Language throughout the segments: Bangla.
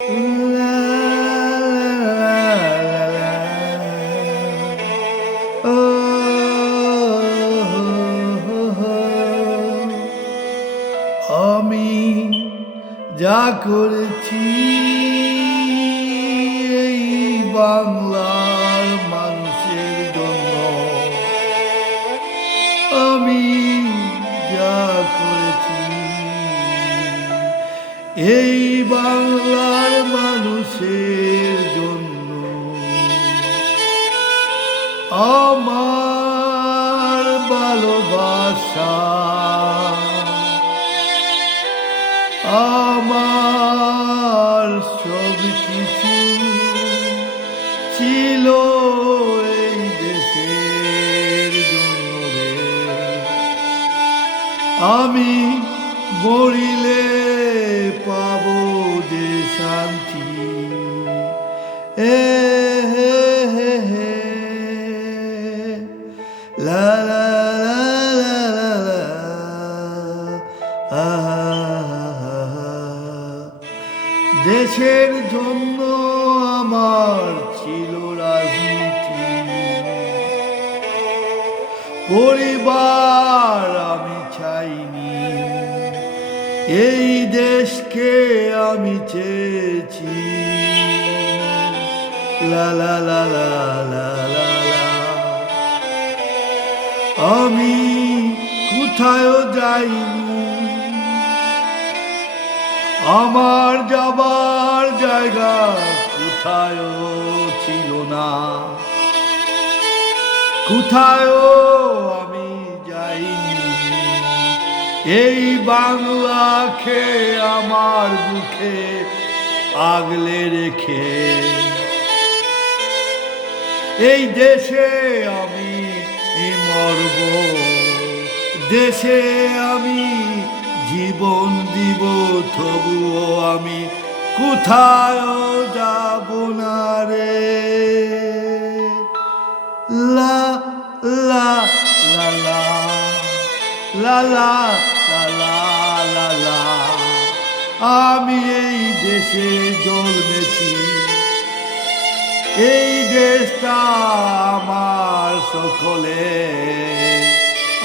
La, la, la, la, oh, oh, oh, আমি যা করেছি এই বাংলার মানুষের জন্য, আমি যা করেছি এই বাংলার মানুষের জন্য, আমার ভালোবাসা, আমার সব কিছু ছিল এই দেশের জন্য রে। আমি মরিলে পাবো যে শান্তি, হে হে হে, লা লা লা লা লা, দেশের জন্য আমার ছিল রাজনীতি, পরিবার আমি চাইনি, এই দেশকে আমি চেয়েছি। লা লা লা লা লা লা লা, আমি কোথায়ও যাইনি, আমার যাবার জায়গা কোথায়ও ছিল না, কোথায়ও আমি যাইনি, এই বাংলাকে আমার বুকে আগলে রেখে এই দেশে আমি মরব, দেশে আমি জীবন দিব, তবুও আমি কোথায়ও যাব না রে। লা লা লা লা লা লা লা লা লা লা, আমি এই দেশে জন্মেছি, এই দেশটা আমার সকলে,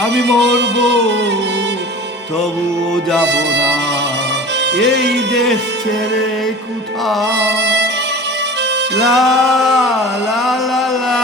আমি মরব তবুও যাব না এই দেশ ছেড়ে কোথাও। লা লা লা লা